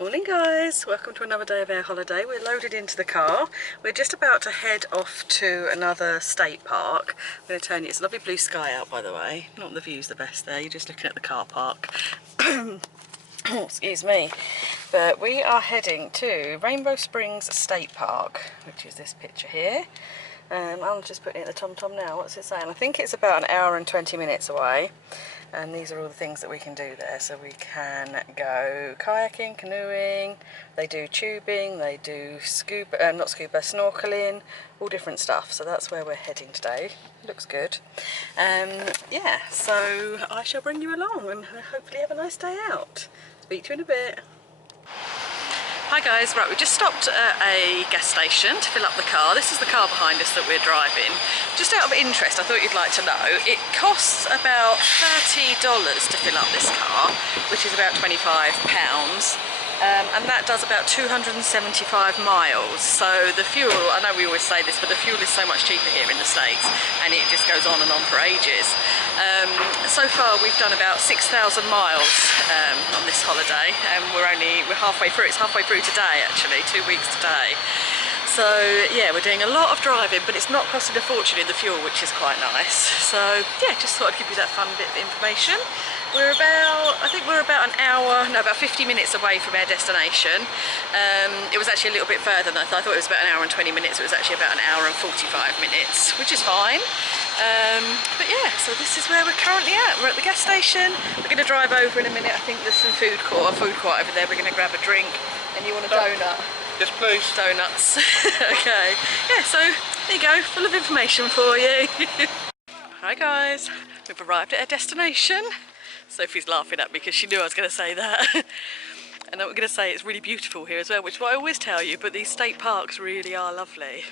Morning guys, welcome to another day of our holiday. We're loaded into the car. We're just about to head off to another state park. I'm going to turn you, it's a lovely blue sky out by the way. Not the view's the best there, you're just looking at the car park. Excuse me. But we are heading to Rainbow Springs State Park, which is this picture here. I'll just put it in the TomTom now. What's it saying? I think it's about an hour and 20 minutes away. And these are all the things that we can do there. So we can go kayaking, canoeing, they do tubing, they do snorkeling, all different stuff. So that's where we're heading today. Looks good. Yeah, so I shall bring you along and hopefully have a nice day out. Speak to you in a bit. Hi guys, right, we just stopped at a gas station to fill up the car. This is the car behind us that we're driving. Just out of interest, I thought you'd like to know, it costs about $30 to fill up this car, which is about £25. And that does about 275 miles. So the fuel, I know we always say this, but the fuel is so much cheaper here in the States, and it just goes on and on for ages. So far we've done about 6,000 miles on this holiday, and we're halfway through. It's halfway through today actually, 2 weeks today. So yeah, we're doing a lot of driving, but it's not costing a fortune in the fuel, which is quite nice. So yeah, just thought I'd give you that fun bit of information. I think we're about about 50 minutes away from our destination. It was actually a little bit further than I thought. I thought it was about an hour and 20 minutes. It was actually about an hour and 45 minutes, which is fine. But yeah, so this is where we're currently at. We're at the gas station. We're going to drive over in a minute. I think there's some food court over there. We're going to grab a drink. And you want a donut? Yes, please. Donuts. Okay. Yeah, so there you go. Full of information for you. Hi guys. We've arrived at our destination. Sophie's laughing at me because she knew I was going to say that. And I'm going to say it's really beautiful here as well, which is what I always tell you, but these state parks really are lovely.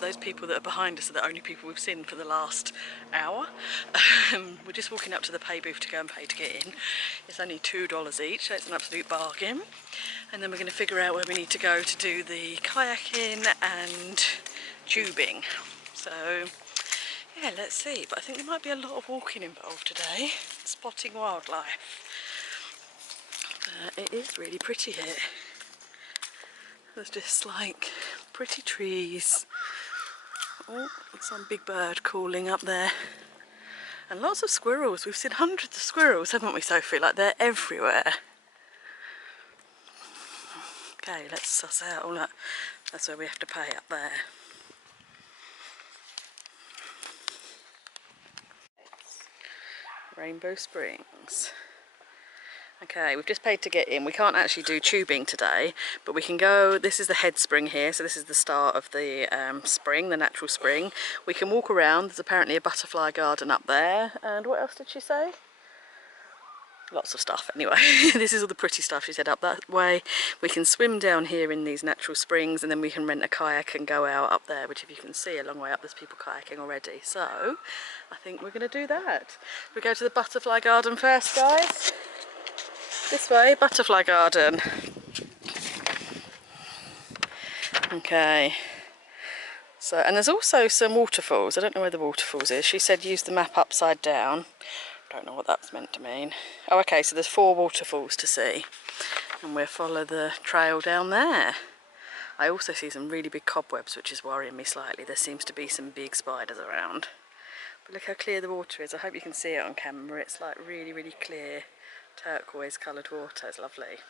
Those people that are behind us are the only people we've seen for the last hour. We're just walking up to the pay booth to go and pay to get in. It's only $2 each, so it's an absolute bargain. And then we're going to figure out where we need to go to do the kayaking and tubing. So yeah, let's see, but I think there might be a lot of walking involved today, spotting wildlife. It is really pretty here. There's just like pretty trees. Oh, some big bird calling up there. And lots of squirrels. We've seen hundreds of squirrels, haven't we, Sophie? Like they're everywhere. Okay, let's suss out all that. That's where we have to pay up there. Rainbow Springs. Okay, we've just paid to get in. We can't actually do tubing today, but we can go. This is the head spring here, so this is the start of the spring, the natural spring. We can walk around. There's apparently a butterfly garden up there. And what else did she say? Lots of stuff anyway. This is all the pretty stuff she said up that way. We can swim down here in these natural springs, and then we can rent a kayak and go out up there, which if you can see a long way up there's people kayaking already. So I think we're going to do that. We go to the butterfly garden first, guys. This way, butterfly garden. Okay. So, and there's also some waterfalls. I don't know where the waterfalls is. She said use the map upside down. Don't know what that's meant to mean. Oh, okay, so there's 4 waterfalls to see, and we'll follow the trail down there. I also see some really big cobwebs, which is worrying me slightly. There seems to be some big spiders around. But look how clear the water is. I hope you can see it on camera. It's like really, really clear, turquoise coloured water. It's lovely.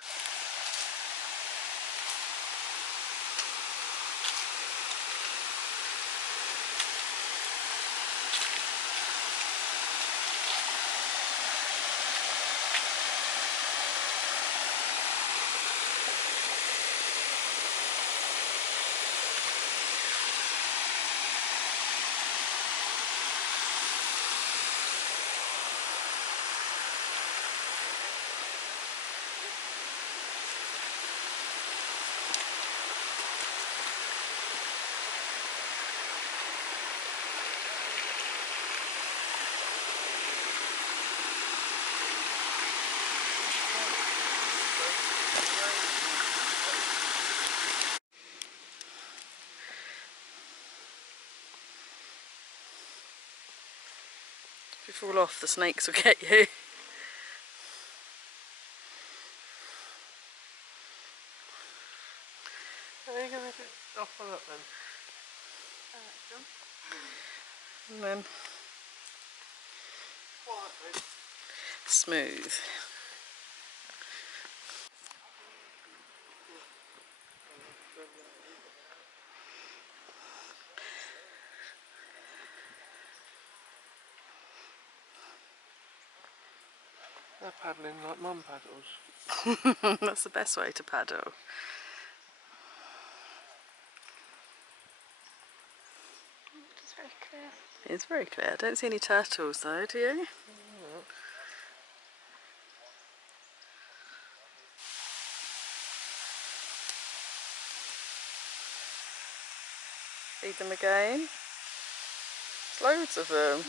If you fall off, the snakes will get you. How are you going to get off on that then? And then smooth. They're paddling like mum paddles. That's the best way to paddle. It's very clear. It's very clear. I don't see any turtles though, do you? Yeah. Feed them again. There's loads of them.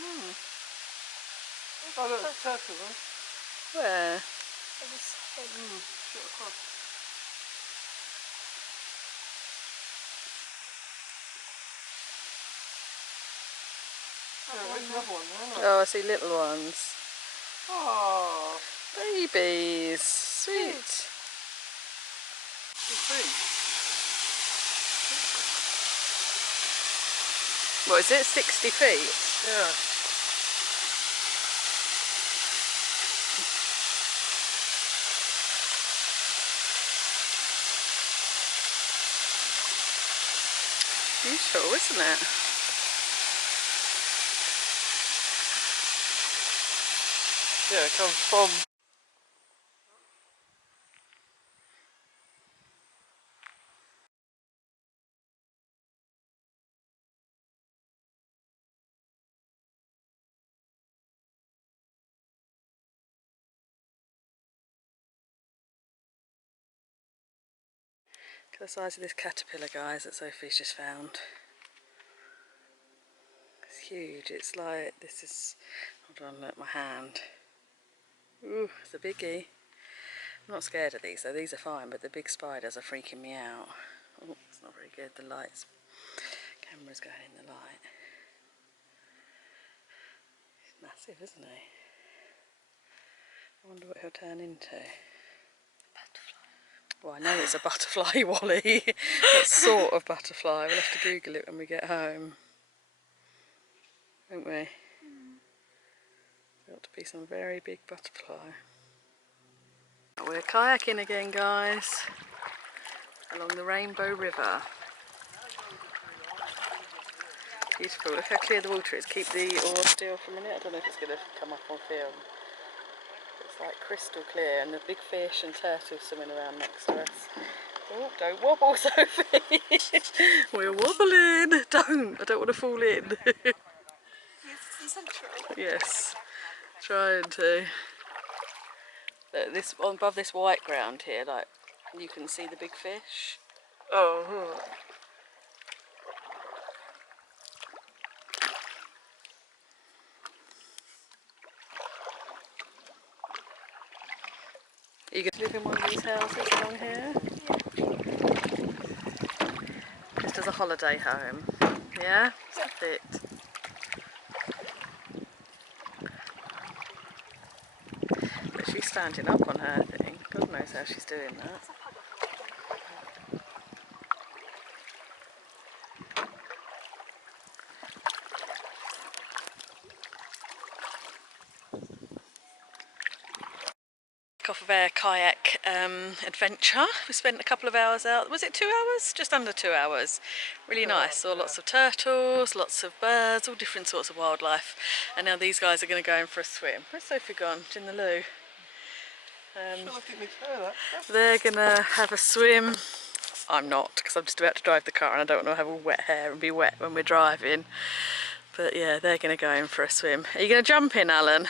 Oh, look, it's a turtle then. Where? It was Shot across. Yeah, there's another one there, isn't there? Oh, I see little ones. Oh, Babies. Sweet. good feet. What is it? 60 feet? Yeah. Beautiful, isn't it? Yeah, it comes from. Look at the size of this caterpillar, guys, that Sophie's just found. It's huge. It's like, this is, hold on, look, my hand. Ooh, it's a biggie. I'm not scared of these though, these are fine, but the big spiders are freaking me out. Oh, it's not very good, the lights, camera's going in the light. He's massive, isn't he? I wonder what he'll turn into. Well, I know it's a butterfly, Wally. That sort of butterfly. We'll have to Google it when we get home. Won't we? Got to be some very big butterfly. We're kayaking again, guys, along the Rainbow River. Beautiful. Look how clear the water is. Keep the oar still for a minute. I don't know if it's going to come up on film. It's like crystal clear, and the big fish and turtles swimming around next to us. Oh, don't wobble, Sophie. We're wobbling. Don't. I don't want to fall in. Yes, trying to. This above this white ground here, like you can see the big fish. Oh, You could live in one of these houses along here? Just as a holiday home. Yeah? Fit. But she's standing up on her thing. God knows how she's doing that. Off of our kayak adventure. We spent a couple of hours out. Was it 2 hours? Just under 2 hours. Really nice. Saw lots of turtles, lots of birds, all different sorts of wildlife. And now these guys are going to go in for a swim. Where's Sophie gone? She's in the loo. They're going to have a swim. I'm not, because I'm just about to drive the car and I don't want to have all wet hair and be wet when we're driving. But yeah, they're going to go in for a swim. Are you going to jump in, Alan?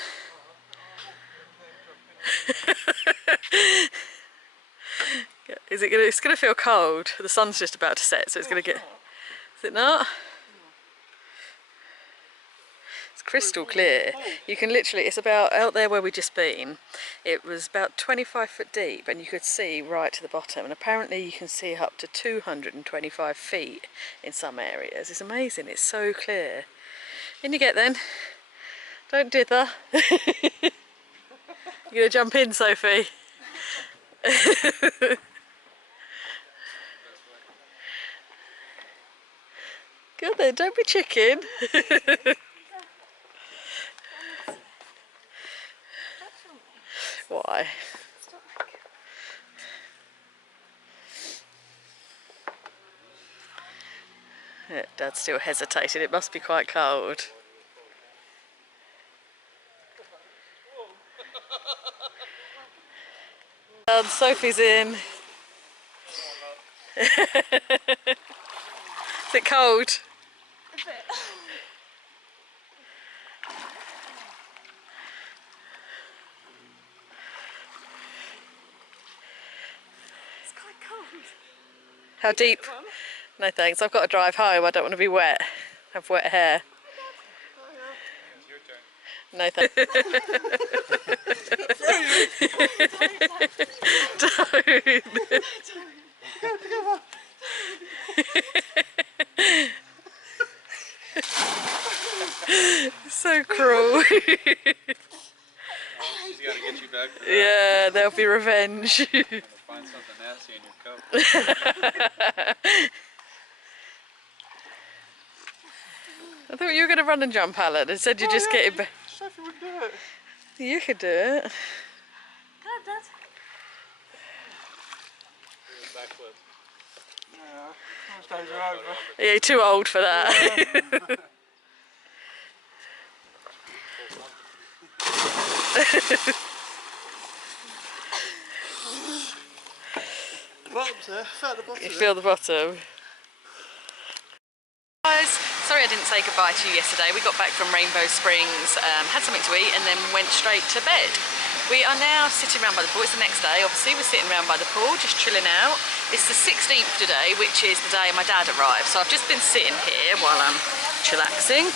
Is it gonna? It's gonna feel cold. The sun's just about to set, so it's gonna get. Is it not? It's crystal clear. You can literally. It's about out there where we just been. It was about 25 foot deep, and you could see right to the bottom. And apparently, you can see up to 225 feet in some areas. It's amazing. It's so clear. In you get then. Don't dither. You gonna jump in, Sophie? then, don't be chicken. Why? Yeah, Dad's still hesitating. It must be quite cold. Sophie's in. Is it cold? A bit. It's quite cold. How deep? No thanks, I've got to drive home. I don't want to be wet. Have wet hair. No thanks. Don't. So cruel. She's got to get you back to that. Yeah, there'll be revenge. Find something nasty in your cup. I thought you were going to run and jump, Alan. Instead you're just getting back. Sophie would do it. You could do it. God, Dad. Backflip. Yeah, those days are over. Yeah, you're too old for that. The bottom's there. Felt the bottom. You feel the bottom. Guys, sorry I didn't say goodbye to you yesterday. We got back from Rainbow Springs, had something to eat and then went straight to bed. We are now sitting around by the pool. It's the next day, obviously. We're sitting around by the pool, just chilling out. It's the 16th today, which is the day my dad arrived. So I've just been sitting here while I'm chillaxing,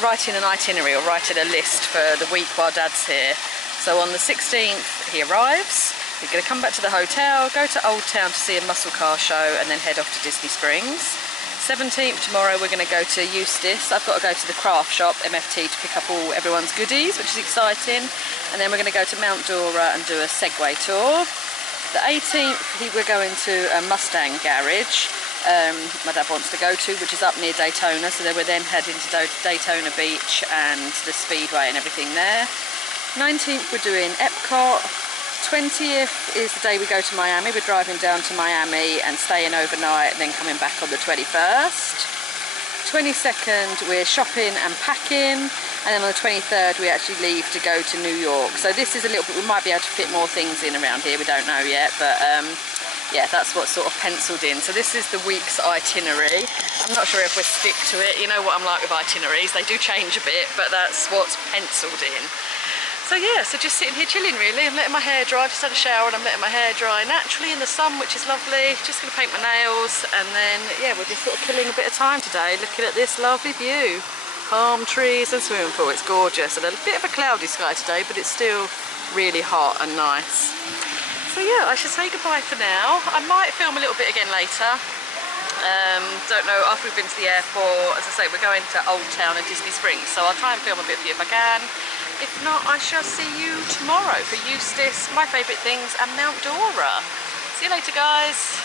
writing an itinerary or writing a list for the week while Dad's here. So on the 16th, he arrives. We're going to come back to the hotel, go to Old Town to see a muscle car show and then head off to Disney Springs. 17th, tomorrow we're going to go to Eustis. I've got to go to the craft shop, MFT, to pick up all everyone's goodies, which is exciting. And then we're going to go to Mount Dora and do a Segway tour. The 18th, we're going to a Mustang garage my dad wants to go to, which is up near Daytona. So then we're then heading to Daytona Beach and the Speedway and everything there. 19th, we're doing Epcot. 20th is the day we go to Miami. We're driving down to Miami and staying overnight and then coming back on the 21st. 22nd we're shopping and packing, and then on the 23rd we actually leave to go to New York. So this is a little bit, we might be able to fit more things in around here, we don't know yet, but yeah, that's what's sort of penciled in. So this is the week's itinerary. I'm not sure if we'll stick to it. You know what I'm like with itineraries, they do change a bit, but that's what's penciled in. So yeah, so just sitting here chilling really. I'm letting my hair dry. I've just had a shower and I'm letting my hair dry naturally in the sun, which is lovely. Just going to paint my nails and then yeah, we're just sort of killing a bit of time today looking at this lovely view. Palm trees and swimming pool, it's gorgeous. And a bit of a cloudy sky today, but it's still really hot and nice. So yeah, I should say goodbye for now. I might film a little bit again later. Don't know, after we've been to the airport. As I say, we're going to Old Town and Disney Springs, so I'll try and film a bit for you if I can. If not, I shall see you tomorrow for Eustis, my favourite things, and Mount Dora. See you later, guys.